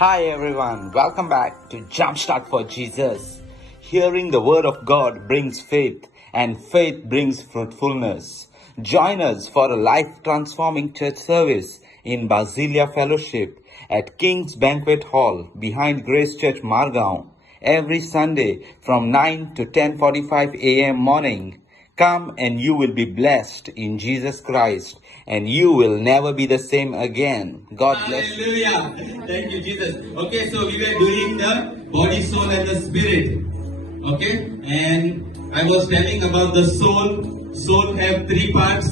Hi everyone, welcome back to Jumpstart for Jesus. Hearing the word of God brings faith, and faith brings fruitfulness. Join us for a life transforming church service in Basilia Fellowship at King's Banquet Hall behind Grace Church Margao every Sunday from 9 to 10:45 a.m. morning. Come and you will be blessed in Jesus Christ, and you will never be the same again. God bless you. Hallelujah. Thank you, Jesus. Okay, so we were doing the body, soul, and the spirit. Okay, and I was telling about the soul. Soul have three parts.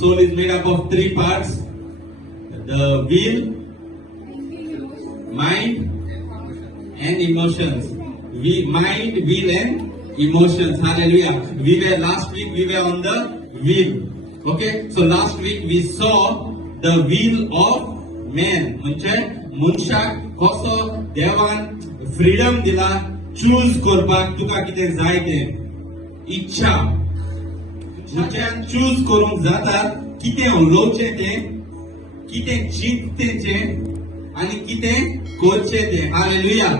Soul is made up of three parts: the will, mind, and emotions. Mind, will, and emotions. Hallelujah. Last week we were on the will. Okay, so last week we saw the will of man. म्हणजे मनशाक कसो देवान freedom दिला choose करपाक तुका कितें जाय तें इच्छा तुज्यान चूज करूंक जाता कितें उलोवचें तें कितें चिंतचें आनी कितें करचें तें. Hallelujah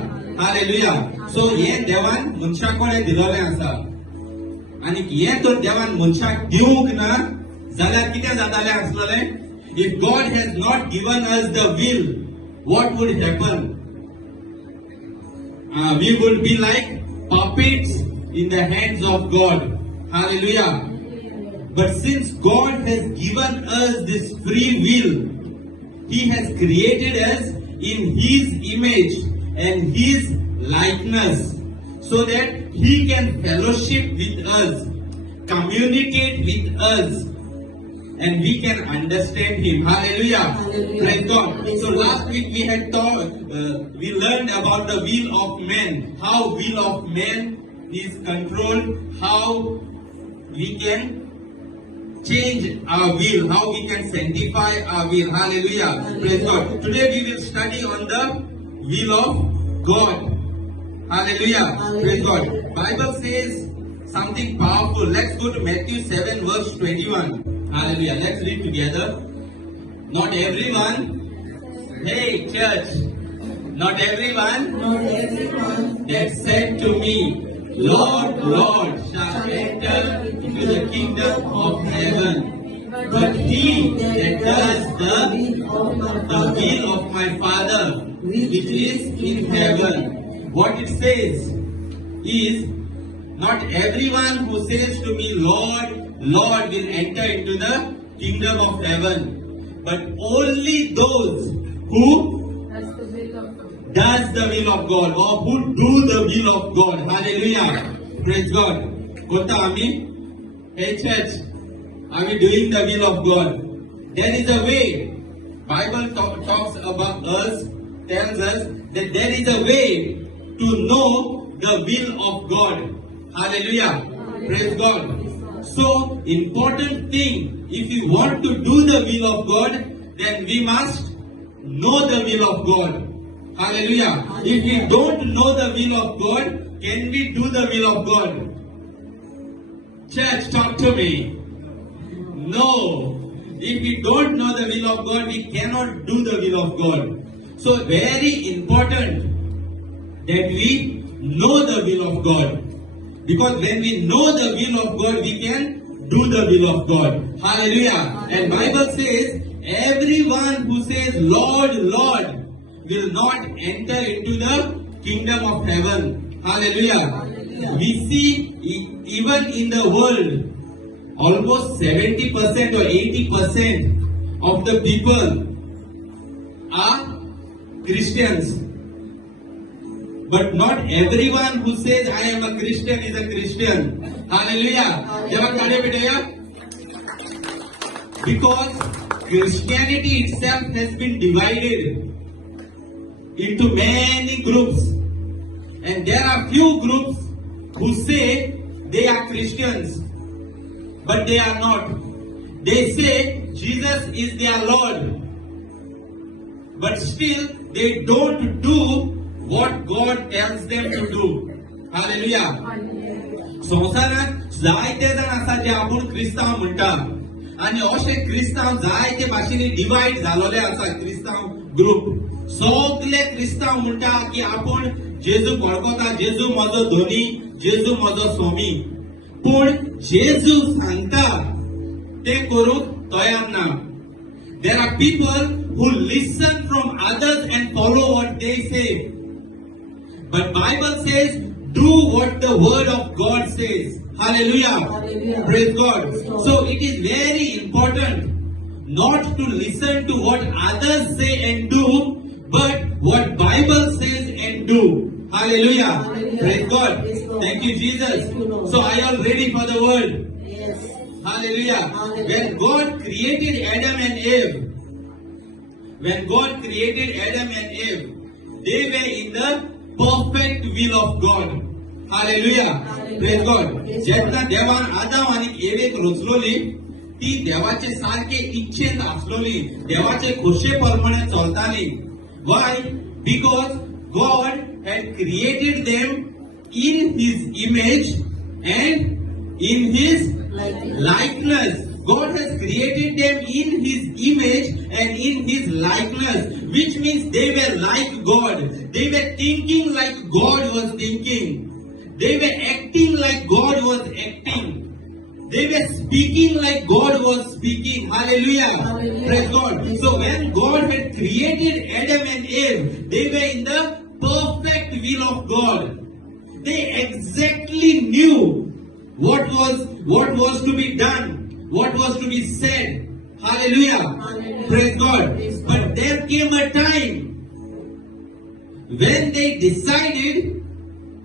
hallelujah. सो हें देवान मनशाक कडेन दिलोलें आसा आनी हें तर देवान मनशाक दिवंक ना जाल्यार कितें जातालें आसलेलें? If God has not given us the will, what would happen? We would be like puppets in the hands of God. Hallelujah. But since God has given us this free will, He has created us in His image and His likeness so that He can fellowship with us, communicate with us, and we can understand Him. Hallelujah. Hallelujah. Praise God. So last week we had we learned about the will of man, how will of man is controlled, how we can change our will, how we can sanctify our will. Hallelujah. Praise God. Today we will study on the will of God. Hallelujah. Praise God. Bible says something powerful. Let's go to Matthew 7 verse 21. Hallelujah. Let's read together. Not everyone, hey church, not everyone that said to me, Lord, Lord, shall enter into the kingdom of heaven, but he that does the will of my Father which is in heaven. What it says is, not everyone who says to me, Lord, Lord, will enter into the kingdom of heaven, but only those who does the will of God, or who do the will of God. Hallelujah. Praise God. Kota ami? Hey church, are we doing the will of God? There is a way. Bible talks about us, tells us that there is a way to know the will of God. Hallelujah. Praise God. So, important thing, if we want to do the will of God, then we must know the will of God. Hallelujah. If we don't know the will of God, can we do the will of God? Church, talk to me. No. If we don't know the will of God, we cannot do the will of God. So, very important that we know the will of God. Because when we know the will of God, we can do the will of God. Hallelujah. And Bible says, everyone who says, Lord, Lord, will not enter into the kingdom of heaven. Hallelujah. We see, even in the world, almost 70% or 80% of the people are Christians. But not everyone who says I am a Christian is a Christian. Hallelujah. Because Christianity itself has been divided into many groups. And there are few groups who say they are Christians, but they are not. They say Jesus is their Lord, but still they don't do what God tells them to do. Hallelujah. संवसारांत जायते जाण आसा जे आपूण क्रिस्तांव म्हणटा आणि अशे क्रिस्तांव जायते भाशेनी डिवायड जालोले आसा. क्रिस्तांव ग्रुप सगळे क्रिस्तांव म्हणटा की आपण जेजू वळखता, जेजू म्हजो धोनी, जेजू म्हजो स्वामी. पण जेजू सांगता ते करूंक तयार ना. There are people who listen from others and follow what they say. But Bible says, do what the word of God says. Hallelujah. Hallelujah. Praise God. Praise God. So it is very important not to listen to what others say and do, but what Bible says and do. Hallelujah. Hallelujah. Praise God. Praise God. Thank you, Jesus. Thank you, Lord. So are you all ready for the word? Yes. Hallelujah. Hallelujah. When God created Adam and Eve, when God created Adam and Eve, they were in the perfect will of God. Hallelujah. Hallelujah. Praise God. Praise जेन्ना God. देवान आदम आणि awake रचलोली, ती देवाचे सारखे इच्छेत आसलोली, देवाचे खोशे प्रमाणे चलताली. Why? Because God had created them in His image and in His likeness. God has created them in His image and in His likeness, which means they were like God. They were thinking like God was thinking. They were acting like God was acting. They were speaking like God was speaking. Hallelujah. Hallelujah. Praise God. So when God had created Adam and Eve, they were in the perfect will of God. They exactly knew what was to be done, what was to be said. Hallelujah. Hallelujah. Praise God. Praise God. But there came a time when they decided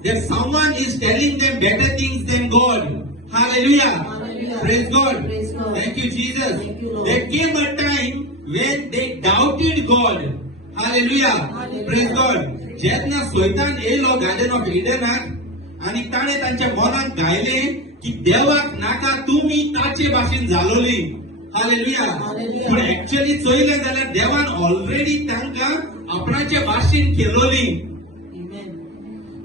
that someone is telling them better things than God. Hallelujah. Hallelujah. Praise God. Praise God. Thank you, Jesus. Thank you, Lord. There came a time when they doubted God. Hallelujah. Hallelujah. Praise God. जेन्ना सैतान येयलो garden of इडनाक आनी ताणे तांच्या मनाक घायले की देवाक नाका तुमी ताचे भाशेन जालोली. हालेलुया. Hallelujah. पण एक्चुअली चोयले जाल्यार देवान ऑलरेडी तांकां आपणाचे भाशेन केलोली. Amen.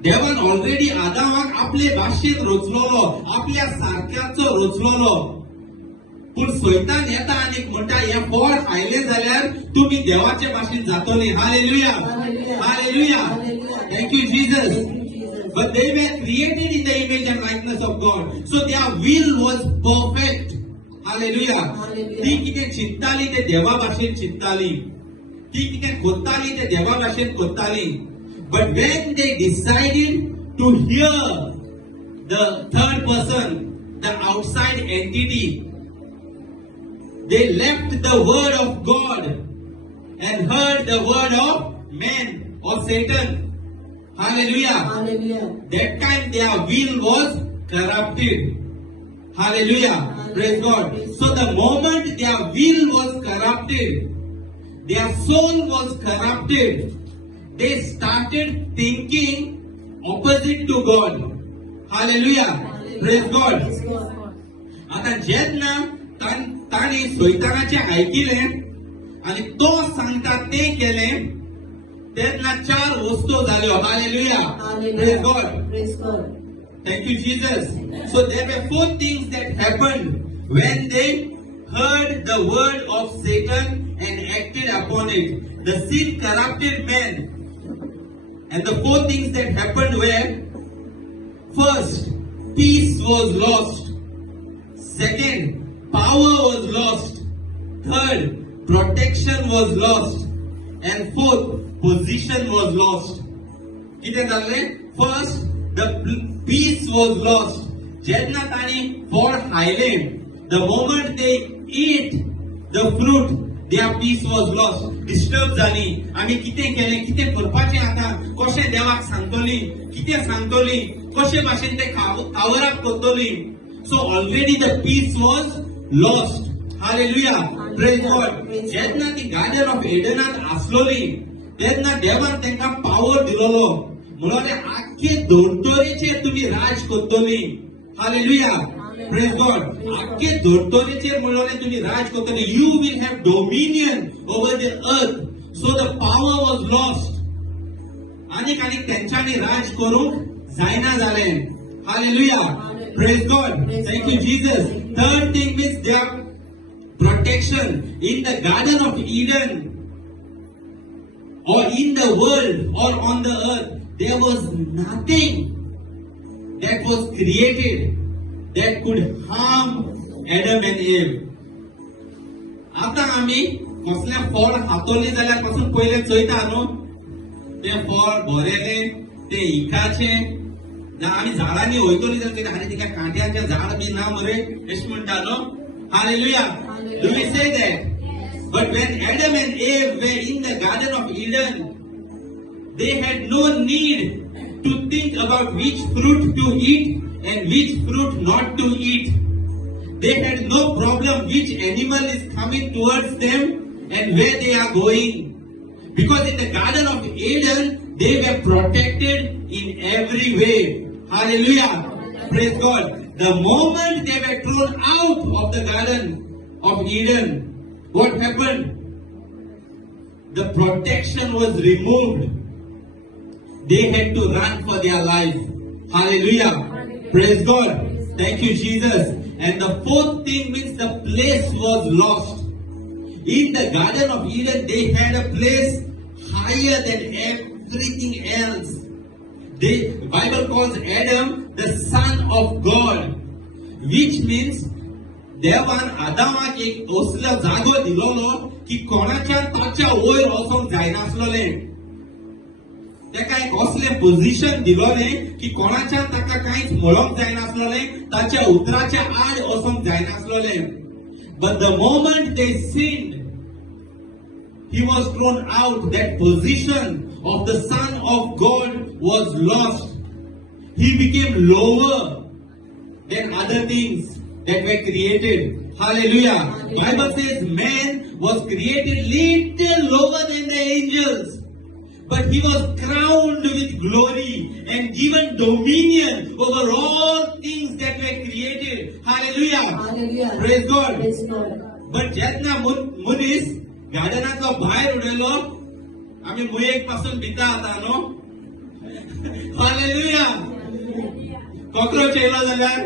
देवान ऑलरेडी आदामाक आपले भाशेन रचलोलो, आपल्या सारक्याचो रचलोलो. पूण सैतान येता आनी म्हणटा हे फळ खायले जाल्यार तुमी देवाचे भाशेन जातोली. Hallelujah. Hallelujah. Hallelujah. Hallelujah. Thank you, Jesus. Thank you, Jesus. But they were created in the image and likeness of God. So their will was perfect. Hallelujah. Hallelujah. ती कितें चिंत्ताली ते देवा भाशेन चिंत्ताली. ती कितें कोत्ताली ते देवा भाशेन कोत्ताली. But when they decided to hear the third person, the outside entity, they left the word of God and heard the word of man or Satan. Hallelujah. Hallelujah. That time their will was corrupted. Hallelujah. Praise God. So the moment their will was corrupted, their soul was corrupted, they started thinking opposite to God. Hallelujah. Praise God. Praise God. आता जेन्ना ताणी सैतानाचे आयकिले आणि तो सांगता ते केले तेन्ना चार वस्तू जाल्यो. Hallelujah. Praise God. Praise God. Thank you, Jesus. So there were four things that happened when they heard the word of Satan and acted upon it. The sin corrupted man. And the four things that happened were, first, peace was lost. Second, power was lost. Third, protection was lost. And fourth, position was lost. कितें जाल्लें? First, the peace was lost. जेन्ना तांणी फळ खायलें, the moment they ate the fruit, their peace was lost. Disturb जाली. आमी कितें केलें? कितें करपाचें आतां? कशें देवाक सांगतली? कितें सांगतली? कशे भाशेन ते cover up करतली? So already the peace was lost. Hallelujah. Praise God. जेन्ना ती गार्डन ऑफ एडनात आसलोली तेन्ना देवान तांकां पावर दिलोलो. म्हणून आख्खे दोंतोरेचेर तुमी राज करतली. हालेलुया. Praise God. आख्खे दोंतोरेचेर म्हणून तुमी राज करतली. You will have dominion over the earth. So the power was lost. आनीक तेंच्यांनी राज करूंक जायना जालें. Hallelujah. Praise God. Thank you, Jesus. Third thing is their protection. In the Garden of Eden, or in the world or on the earth, there was nothing that was created that could harm Adam and Eve. आता आम्ही कसले फळ हातोली जाल्यार पासून पहिले चोयता न्हू ते फळ बरेले ते इकाचे आम्ही झाडांनी वयतली जाल्यार आरे तिका कांट्याचे झाड बी ना मरे अशें म्हणटा न्हू hallelujah do we say that But when Adam and Eve were in the Garden of Eden, they had no need to think about which fruit to eat and which fruit not to eat. They had no problem which animal is coming towards them and where they are going. Because in the Garden of Eden, they were protected in every way. Hallelujah. Praise God. The moment they were thrown out of the Garden of Eden, what happened? The protection was removed. They had to run for their life. Hallelujah. Praise God. Thank you, Jesus. And the fourth thing means the place was lost. In the Garden of Eden, they had a place higher than everything else. The Bible calls Adam the son of God, which means देवान आदामाक एक असलो जागो दिलोलो की कोणाच्या ताच्या वयर वचोंक जायनासलोले तेका एक असले पोझिशन दिलोले की कोणाच्या ताका कांयच म्हणोंक जायनासलोले ताच्या उतराच्या आड वचोंक जायनासलोले but the moment they sinned he was thrown out. That position of the son of God was lost. He became lower than other things that were created. Hallelujah. Bible says man was created little lower than the angels. But he was crowned with glory and given dominion over all things that were created. Hallelujah. Hallelujah. Praise God. Praise God. But जेन्ना मनीस गार्डनाचो भायर उडयलो आमी मुयेक पासून भिता आता न्हू hallelujah cockroach येयलो जाल्यार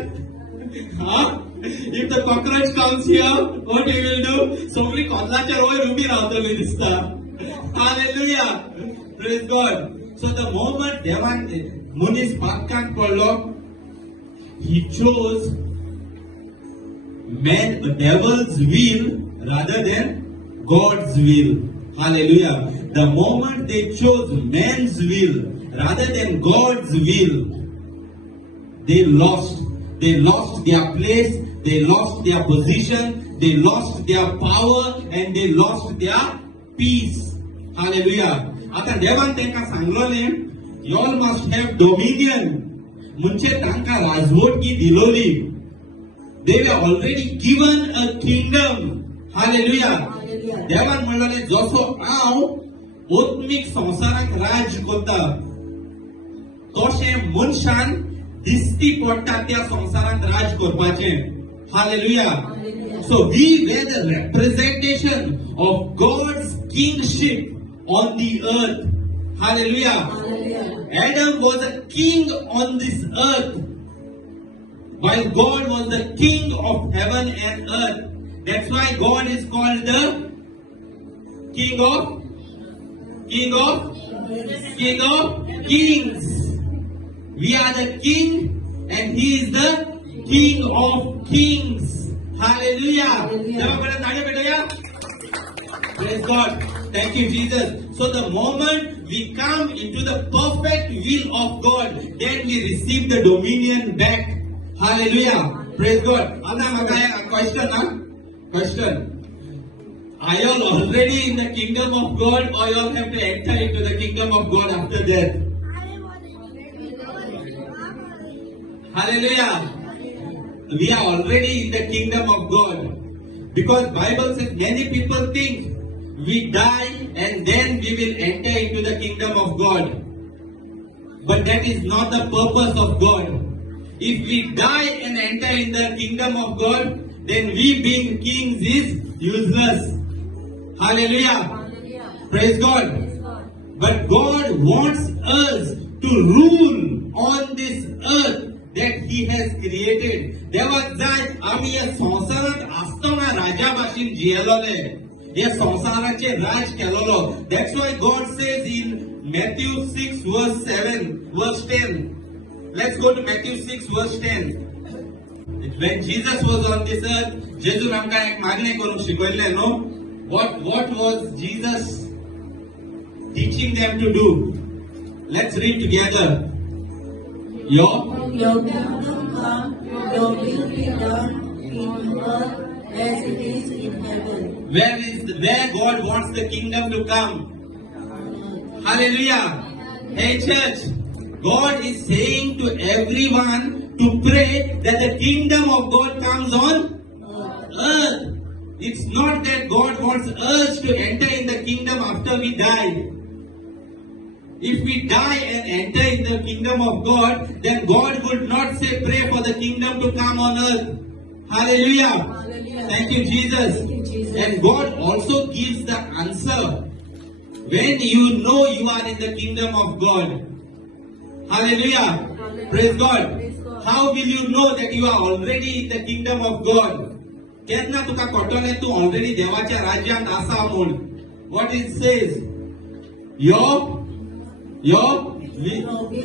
If the cockroach comes here, what he will do? सगळी कोल्लाच्या वयर उबी रावतली दिसता. Hallelujah. Praise God. So the moment देवान मनीस पातकांत पडलो, he chose the devil's will rather than God's will. Hallelujah. The moment they chose man's will rather than God's will, they lost. They lost their place, they lost their position, they lost their power, and they lost their peace. Hallelujah. आता देवान तांकां सांगलोलें, you all must have dominion. म्हणजे तांकां राजवटकी दिलोली. They were already given a kingdom. Hallelujah. देवान म्हणलोलें जसो हांव आत्मीक संवसाराक राज करता, तशें मनशान दिसती पडटा त्या संवसारांत राज करपाचें. Hallelujah. So we were the representation of God's kingship on the earth. Hallelujah. Adam was a king on this earth, while God was the king of heaven and earth. That's why God is called the King of Kings. We are the king and he is the King of Kings. Hallelujah. Praise God. Thank you, Jesus. So the moment we come into the perfect will of God, then we receive the dominion back. Hallelujah. Praise God. A question. Are you all already in the kingdom of God or you all have to enter into the kingdom of God after death? Hallelujah. We are already in the kingdom of God. Because Bible says many people think we die and then we will enter into the kingdom of God. But that is not the purpose of God. If we die and enter in the kingdom of God, then we being kings is useless. Hallelujah. Praise God. But God wants us to rule on this earth that he has created. देवाक जाय आमी ह्या संवसारांत आसतना राजा भाशेन जियेलोले. हे संसाराचे राज केलेलो. That's why God says in Matthew 6 verse 7 verse 10. Let's go to Matthew 6 verse 10. When Jesus was on this earth, जेजून आमकां एक मागणें करूंक शिकयल्लें न्हू. What was Jesus teaching them to do? Let's read together. Your kingdom come, your will be done in earth as it is in heaven. where God wants the kingdom to come. Hallelujah. Hey church, God is saying to everyone to pray that the kingdom of God comes on earth. It's not that God wants us to enter in the kingdom after we die. If we die and enter in the kingdom of God, then God would not say pray for the kingdom to come on earth. Hallelujah. Hallelujah. Thank you, Jesus. Thank you, Jesus. And God also gives the answer when you know you are in the kingdom of God. Hallelujah. Praise God. Praise God. How will you know that you are already in the kingdom of God? केन्ना तुका कळटलें तूं already देवाच्या राज्यांत आसा म्हूण. What it says? Your Your will be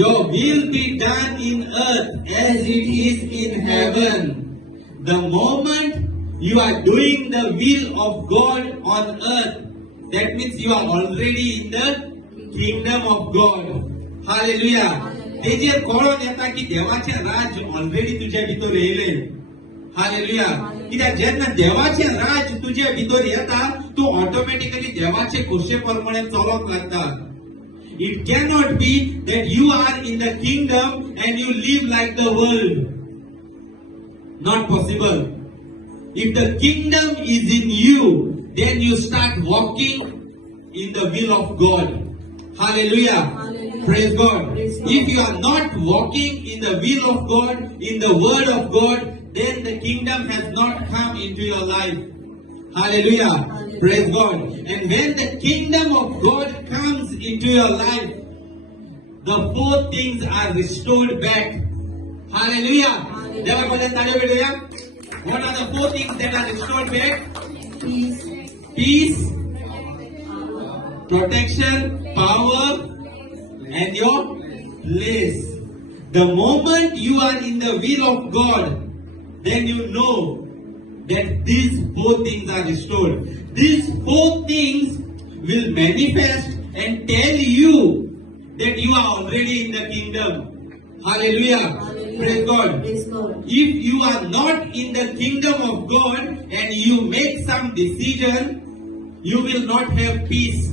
will be done done in earth as it is in heaven. The moment you are doing the will of God on earth, that means you are already in the kingdom of God. Hallelujah. तेजेर कळोन येता की देवाचें राज already तुजे भितर येयलें. Hallelujah. कित्याक जेन्ना देवाचें राज तुजे भितर येता, तूं ऑटोमॅटिकली देवाचे खोशे प्रमाणे चलोंक लागता. It cannot be that you are in the kingdom and you live like the world. Not possible. If the kingdom is in you, then you start walking in the will of God. Hallelujah. Hallelujah. Praise God. Praise God. If you are not walking in the will of God, in the word of God, then the kingdom has not come into your life. Hallelujah. Hallelujah. Praise God. And when the kingdom of God comes into your life, the four things are restored back. Hallelujah. Hallelujah. देवा बोले तालियां बजाया. What are the four things that are restored back? peace, Peace, power, protection, power, and your place. The moment you are in the will of God, then you know that these four things are restored. These four things will manifest and tell you that you are already in the kingdom. Hallelujah. Hallelujah. Praise God. Praise God. If you are not in the kingdom of God and you make some decision, you will not have peace.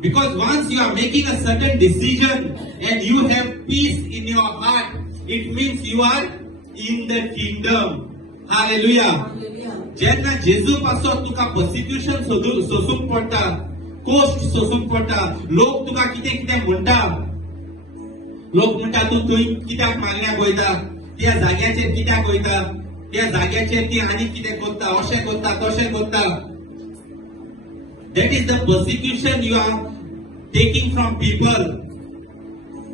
Because once you are making a certain decision and you have peace in your heart, it means you are in the kingdom. Hallelujah. Hallelujah. जेन्ना जेजू पासोन तुका पर्सिक्युशन सोसूंक पडटा, coast सोसूंक पडटा, लोक तुका कितें कितें म्हणटा. लोक म्हणटा तूं थंय कित्याक मागण्याक वयता, त्या जाग्याचेर कित्याक वयता, त्या जाग्याचेर ती आनी कितें करता, अशें करता, तशें करता. That is the persecution you are taking from people.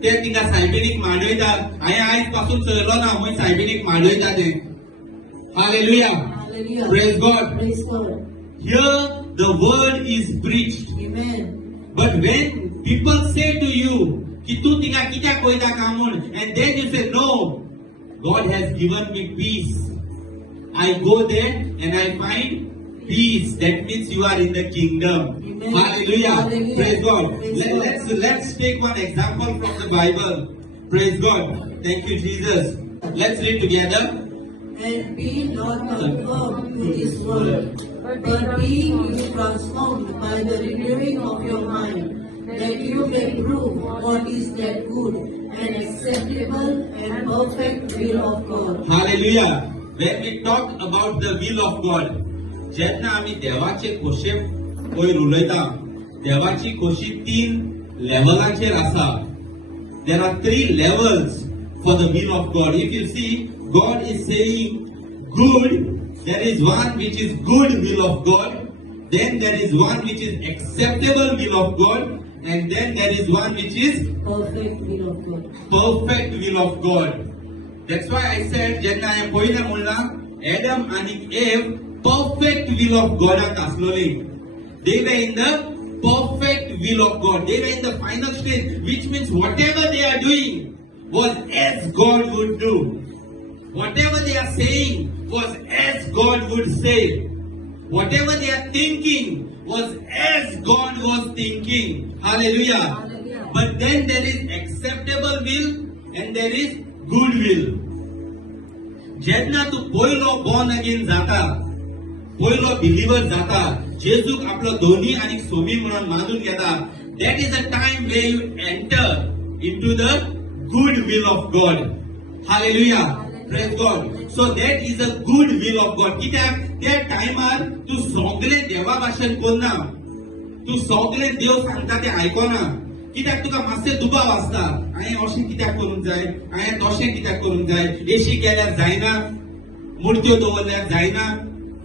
ते तिका सायबिणीक मांडयता. हांवें आयज पासून चयलो ना, म्हूण सायबिणीक मांडयता ते. Hallelujah. Hallelujah. Praise God. Praise God. Here the word is preached. Amen. But when people say to you, कि तू तिका कित्याक वयता काय म्हूण, and then you say, no, God has given me peace. I go there and I find peace. That means you are in the kingdom. Amen. Hallelujah. Hallelujah. Praise God. Praise God. Let's take one example from the Bible. Praise God. Thank you, Jesus. Let's read together. And be not conformed to this world, but be ye transformed by the renewing of your mind, that you may prove what is that good and acceptable and perfect will of God. Hallelujah. When we talk about the will of God, जेन्ना आमी देवाचे खोशे वयर उलयता, देवाची खोशी 3 लेवलाचेर आसा. There are 3 levels for the will of God. If you see, God is saying good. There is one which is good will of God. Then there is one which is acceptable will of God. And then there is one which is Perfect will of God. perfect will of God. That's why I said, जेन्ना हांवें पयलें म्हणलां, Adam आनी एव perfect will of God आसलोली. They were in the perfect will of God. They were in the final stage, which means whatever they are doing was as God would do. Whatever they are saying was as God would say. Whatever they are thinking was as God was thinking. Hallelujah. Hallelujah. But then there is acceptable will and there is good will. जेन्ना तू पयलो born again जाता, पयलो believer जाता, जेजूक आपलो दोनी आनी सोमी म्हणून मानून घेता, that is the time where you enter into the good will of God. Hallelujah. Praise God. So that is a good will of God. कित्याक त्या टायमार तू सगळे देवा भाशेन कोन्ना, तू सगळे देव सांगता ते आयकोना. कित्याक तुका मातशे दुबाव आसता, हांवें अशें कित्याक करूंक जाय, हांवें तशें कित्याक करूंक जाय, एशी केल्यार जायना, मुर्त्यो दवरल्यार जायना,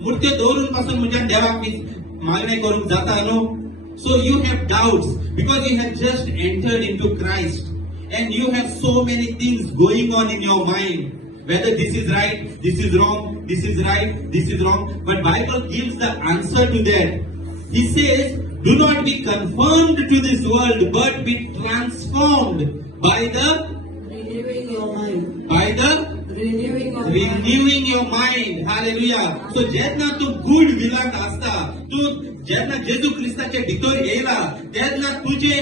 मुर्त्यो दवरून पासून म्हज्या देवाक मागणें करूंक जाता न्हू. So you have doubts because you have just entered into Christ and you have so many things going on in your mind. Whether this is right, this is wrong, this is right, this is wrong. But Bible gives the answer to that. He says, do not be conformed to this world, but be transformed by the Renewing your mind. by the Renewing your mind. renewing your mind. Hallelujah. So जेन्ना तू good विलांत आसता, तू जेन्ना जेजू क्रिस्ताचे भितर येयला, तेन्ना तुजे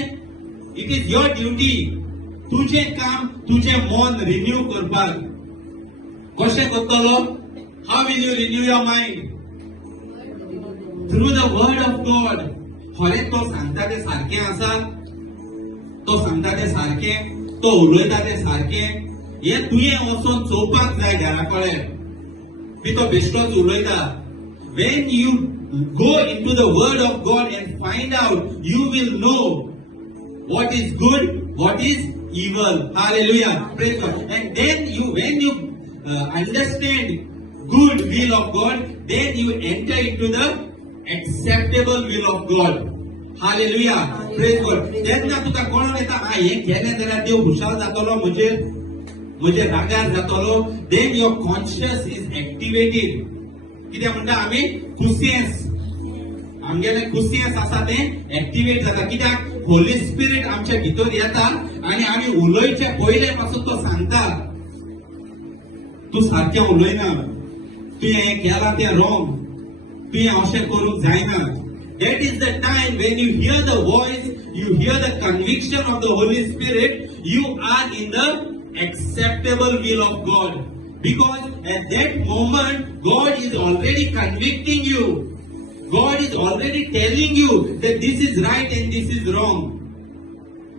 it is your duty, तुझे काम तुझे मन रिन्यू करपाक. कशें करतलो? How will you renew your mind? Through the word of God. खरें तो सांगता ते सारखें आसा, तो सांगता ते सारखें, तो उलयता ते सारखें, हे तुवें वचोन चोवपाक जाय घरा कडेन की तो बेश्टोच उलयता. When you go into the word of God and find out, you will know what is good, what is evil. Hallelujah. Praise God. And then when you understand good will of God, then you enter into the acceptable will of God. Hallelujah. Praise God. तेन्ना तुका कळोन येता, हे केलें जाल्यार देव खुशाल जातलो, म्हजे रागार जातलो. Then your conscience is activated. कित्याक म्हणटा आमी कुसियेंस, आमगेले कुसियेंस आसा तें एक्टिवेट जाता. कित्याक होली स्पिरीट आमच्या भितर येता आनी आमी उलोवचे पयले पासून तो सांगता, तू सारकें उलयना, तुवें हें केलां तें रॉंग, तुवें अशें करूंक जायना. That is the time when you hear the voice, you hear the conviction of the Holy Spirit, you are in the acceptable will of God. Because at that moment, God is already convicting you. God is already telling you that this is right and this is wrong.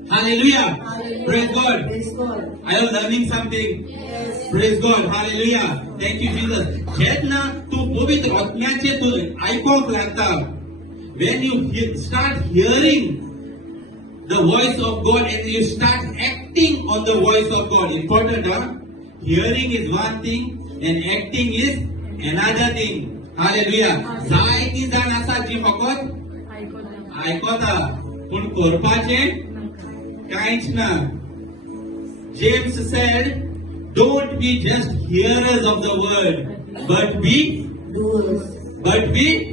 Hallelujah. Hallelujah. Praise God. Praise God. I am learning something. Yes. Praise God. Hallelujah. Thank you, Jesus. जेन्ना तू पवित्र आत्म्याचे तू आयकोंक लागता, when you start hearing the voice of God and you start acting on the voice of God, important, huh? Hearing is one thing and acting is another thing. Hallelujah. जायतीं जाण आसा जी फकत आयकता पूण करपाचें कांयच ना. James said, don't be just hearers of the word, but be Doers.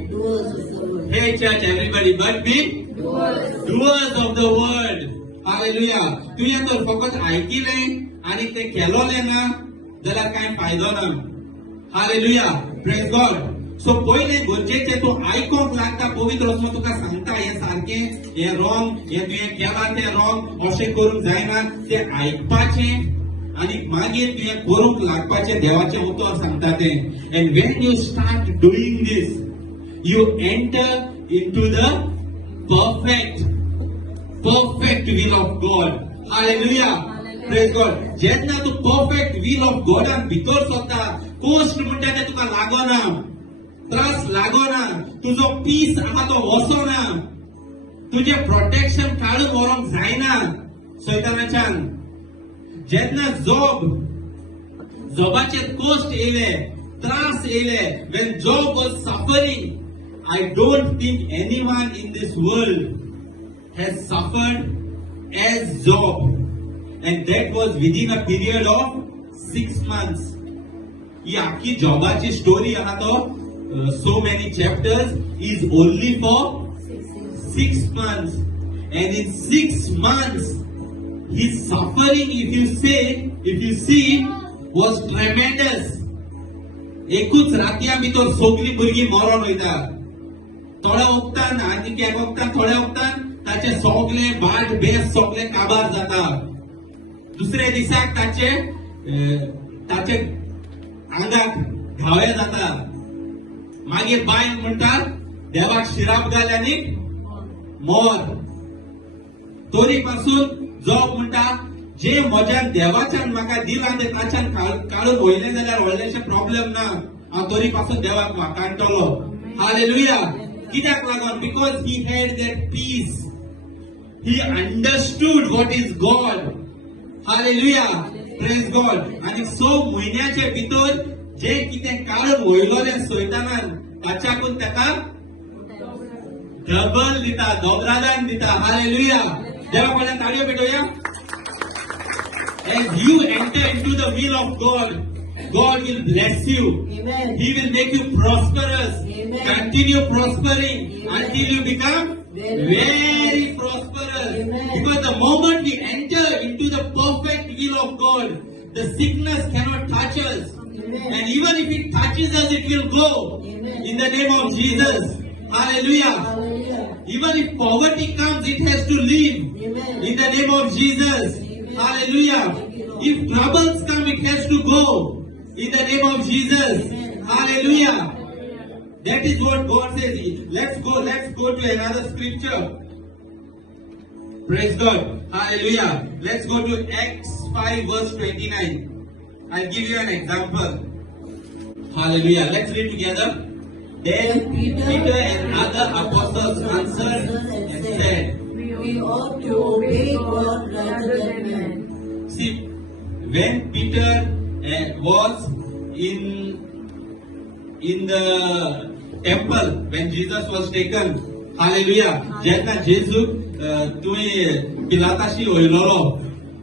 Doers of the word. Hey church, everybody, but be doers of the word. Hallelujah. तुवें तर फकत आयकिलें आनी तें केलोलें ना जाल्यार कांय फायदो ना. Hallelujah. Praise God. So पयलें गरजेचें तूं आयकोंक लागता, पवित्र आत्मा तुका सांगता हें सारकें, हें रॉंग, हें तुवें केलां तें रॉंग, अशें करूंक जायना, तें आयकपाचें आनी मागीर तुवें करूंक लागपाचें. देवाचें उतर सांगता तें. And when you start doing this, you enter into the perfect will of God. Hallelujah. Praise God. जेन्ना तू perfect will of God आन भितर सोदता, कोस्ट म्हणटा तें तुका लागोना, त्रास लागोना, तुजो पीस आहा तो वसोना, तुजे प्रोटेक्शन काडून व्हरोंक जायना सैतानाच्यान. जेन्ना जॉबाचेर कोस्ट येयले, त्रास येयले, when Job was suffering, I don't think anyone in this world has suffered as Job. And that was within a period of 6 months. ही आखी जॉबाची स्टोरी आहा तो so many chapters is only for 6 months. And in 6 months, his suffering, if you see, was tremendous. एकूच रातया भितर सगळीं भुरगीं मरोन वयता. थोड्या वक्तान आनीक एक वक्तान थोड्या वक्तान ताचे सगळे बाट बेस सगळे काबार जाता. दुसऱ्या दिसाक ताचे आंगाक घावे जाता. मागीर बायल म्हणटा देवाक शिराप घाल आनी मोर. तरी पासून जॉब म्हणटा जे म्हज्यान देवाच्यान म्हाका दिलां तें ताच्यान काडून वयलें जाल्यार व्हडलेशें प्रॉब्लेम ना. हांव तरी पासून देवाक वाकाणटलो. हालेलुया. कित्याक लागून? Because he had that peace. He understood what is God. Hallelujah. Praise God. आनी 6 म्हयन्याचे भितर जे कितें काडून वयलोलें सैतानान ताच्याकून ताका डबल दिता, दोबरादान दिता. हालेलुया. देवा कडल्यान ताळयो पेटोवया. As you enter into the will of God, God will bless you. Amen. He will make you prosperous. Amen. Continue prospering Amen. until you become very prosperous. Amen. Because the moment we enter into the perfect will of God, the sickness cannot touch us. Amen. And even if it touches us, it will go. Amen. In the name of Jesus. Hallelujah. Hallelujah. Even if poverty comes, it has to leave. Amen. In the name of Jesus. Amen. Hallelujah. Thank you, Lord. If troubles come, it has to go. In the name of Jesus. Amen. Hallelujah. That is what God says. Let's go to another scripture. Praise God. Hallelujah. Let's go to Acts 5 verse 29. I'll give you an example. Hallelujah. Let's read together. Then Peter and other apostles answered and said, We ought to obey God rather than man. see, when Peter was in the temple, when Jesus was taken, hallelujah, जेन्ना जेजू तुमी पिलाताशी वयलोलो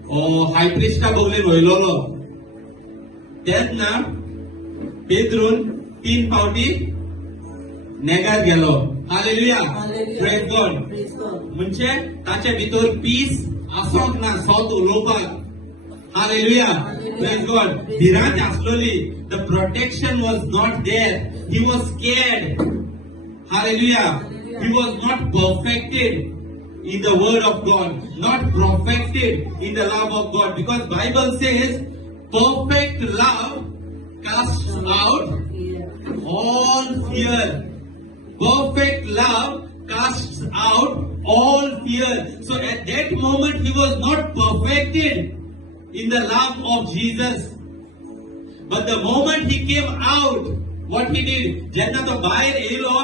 ओ हाय प्रिस्टा बोगलेन वयलोलो तेन्ना पेद्रून 3 फावटी नेगार गेलो. Hallelujah. Hallelujah. Praise God. Praise God. म्हणजे ताचे भितर piece आसोंक ना सोत उलोवपाक. हालेलुया. Praise God. भिरांत आसलोली. The protection was not there. He was scared. Hallelujah. He was not perfected in the word of God, not perfected in the love of God, because Bible says perfect love casts out all fear. Perfect love casts out all fear. So at that moment he was not perfected in the love of Jesus. But the moment he came out, what he did? जेन्ना तो भायर येयलो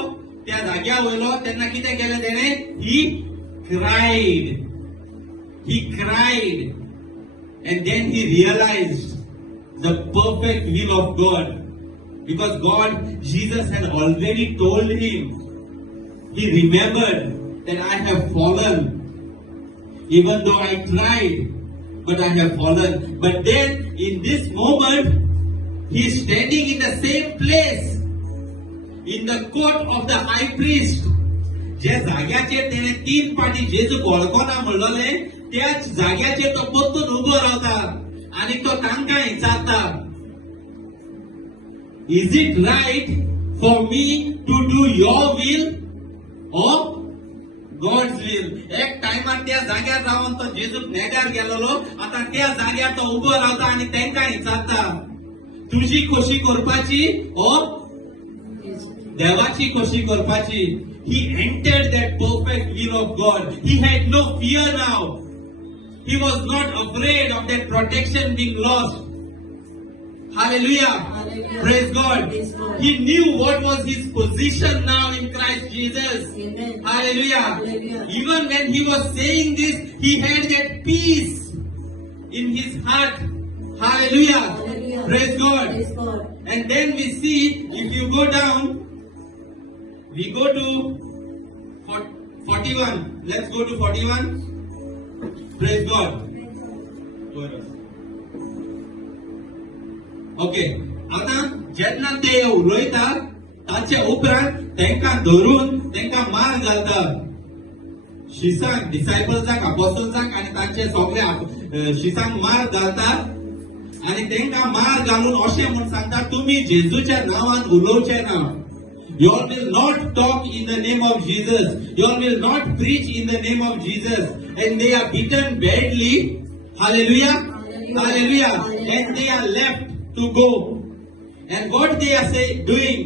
त्या जाग्या वयलो तेन्ना कितें केलें तेणें? He cried. He cried. And then he realized the perfect will of God. Because God, Jesus had already told him. He remembered that I have fallen. Even though I tried, but I have fallen. But then in this moment, he is standing in the same place. In the court of the high priest. जे जाग्याचेर तेणे 3 फाटी जेजू वळखोना म्हणलोले त्याच जाग्याचेर तो बदलून उबो रावता आनी तो तांकां विचारता, is it right for me to do your will or God's will? एक टायमार त्या जाग्यार रावन तो जेजूक नेगार गेलोलो, आतां त्या जाग्यार तो उबो रावता आनी तांकां विचारता, तुजी खोशी करपाची ओ देवाची खोशी करपाची? He entered that perfect will of God. He had no fear now. He was not afraid of that protection being lost. Hallelujah. Hallelujah. Praise God. Praise God. He knew what was his position now in Christ Jesus. Amen. Hallelujah. Hallelujah. Even when he was saying this, he had that peace in his heart. Hallelujah. Hallelujah. Praise God. Praise God. And then we see, if you go down, we go to 41. Let's go to 41. Praise God. Okay. आता जेन्ना ते उलयता ताचे उपरांत तांकां धरून तांकां मार घालता शिसांक डिसायपल्सांक अपोस्टल्सांक आनी तांचे सगळ्या शिसांक मार घालता आनी तांकां मार घालून अशें म्हूण सांगता तुमी जेजूच्या नांवान उलोवचें ना You all will not talk in the name of Jesus. You all will not preach in the name of Jesus. And they are beaten badly. Hallelujah. Hallelujah. And they are left to go. And what they are doing.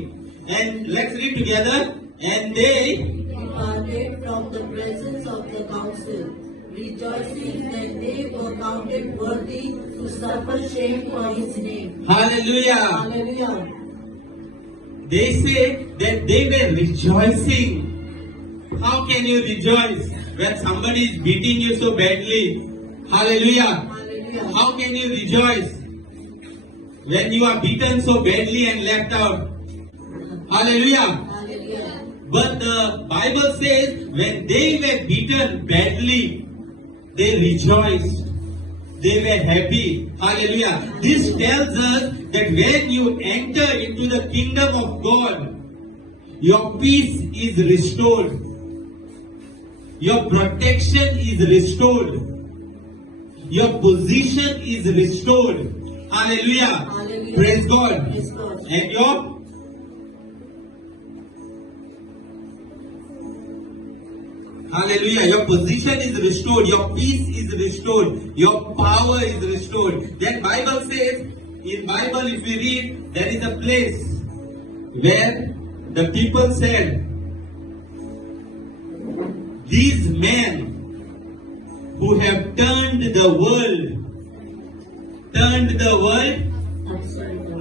And let's read together. And they departed from the presence of the council, rejoicing that they were counted worthy to suffer shame for his name. Hallelujah. Hallelujah. They say that they were rejoicing. How can you rejoice when somebody is beating you so badly? Hallelujah. Hallelujah. How can you rejoice when you are beaten so badly and left out? Hallelujah. Hallelujah. But the Bible says when they were beaten badly, they rejoiced. They were happy. Hallelujah. This tells us that when you enter into the kingdom of God, your peace is restored. Your protection is restored. Your position is restored. Hallelujah. Hallelujah. Praise God. Praise God. And your Hallelujah. Your position is restored. Your peace is restored. Your power is restored. Then Bible says, in Bible if we read, there is a place where the people said, these men who have turned the world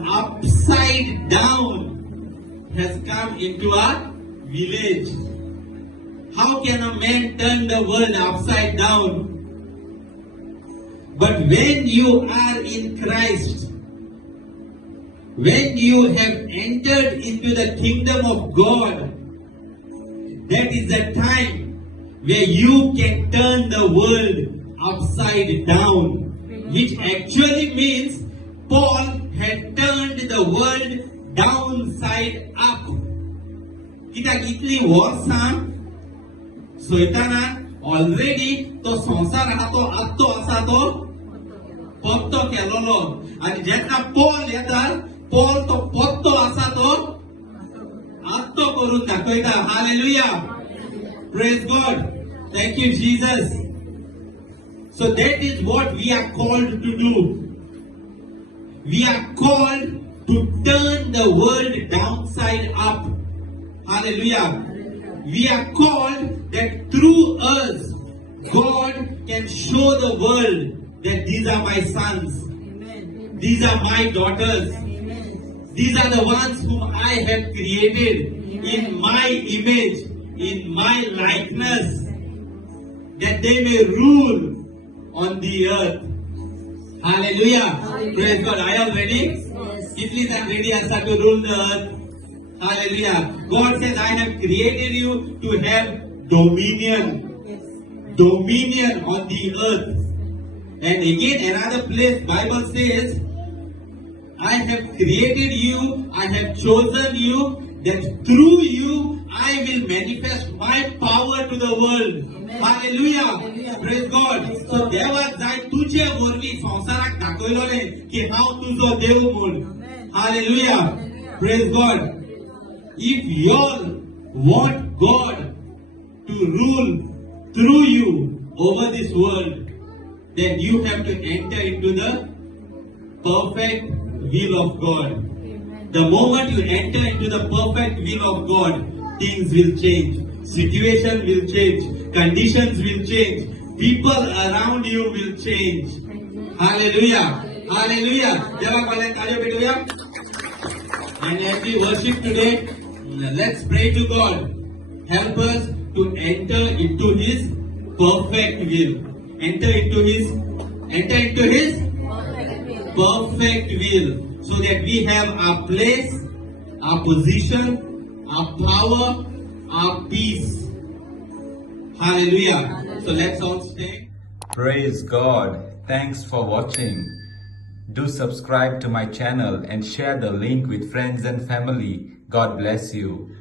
upside down has come into our village. How can a man turn the world upside down? But when you are in Christ, when you have entered into the kingdom of God, that is the time where you can turn the world upside down. Which actually means Paul had turned the world downside up. कित्याक इतली वर्सां सैतानान already तो संसार आहा तो आत्तो आसा तो पत्तो केलोलो आनी जेन्ना पॉल येता पॉल तो पत्तो आसा तो आत्तो करून दाखयता. Hallelujah. Praise God. Thank you Jesus. So that is what we are called to do. We are called to turn the world downside up. Hallelujah. We are called that through us, God can show the world that these are my sons. Amen. These are my daughters. Amen. These are the ones whom I have created in my image, in my likeness, that they may rule on the earth. Hallelujah. Praise God. Are you all ready? Yes. If please I'm ready, I start to rule the earth. Hallelujah. God says, I have created you to have dominion. Yes. Dominion on the earth. And again, another place, Bible says, I have created you, I have chosen you, that through you, I will manifest my power to the world. Amen. Hallelujah. Hallelujah. Praise God. Praise So God. देवाक जाय तुझे वरवी संसाराक दाखयलोले की हांव तुजो देव म्हूण. Amen. Hallelujah. Hallelujah. Praise God. If you all want God to rule through you over this world, then you have to enter into the perfect will of God. Amen. The moment you enter into the perfect will of God, things will change. Situation will change. Conditions will change. People around you will change. Amen. Hallelujah. Hallelujah. देवाक वाले तालियों पेटूया. And as we worship today, let's pray to God. Help us to enter into His perfect will. Enter into His perfect will. So that we have our place, our position, our power, our peace. Hallelujah. So let's all stay. Praise God. Thanks for watching. Do subscribe to my channel and share the link with friends and family. God bless you.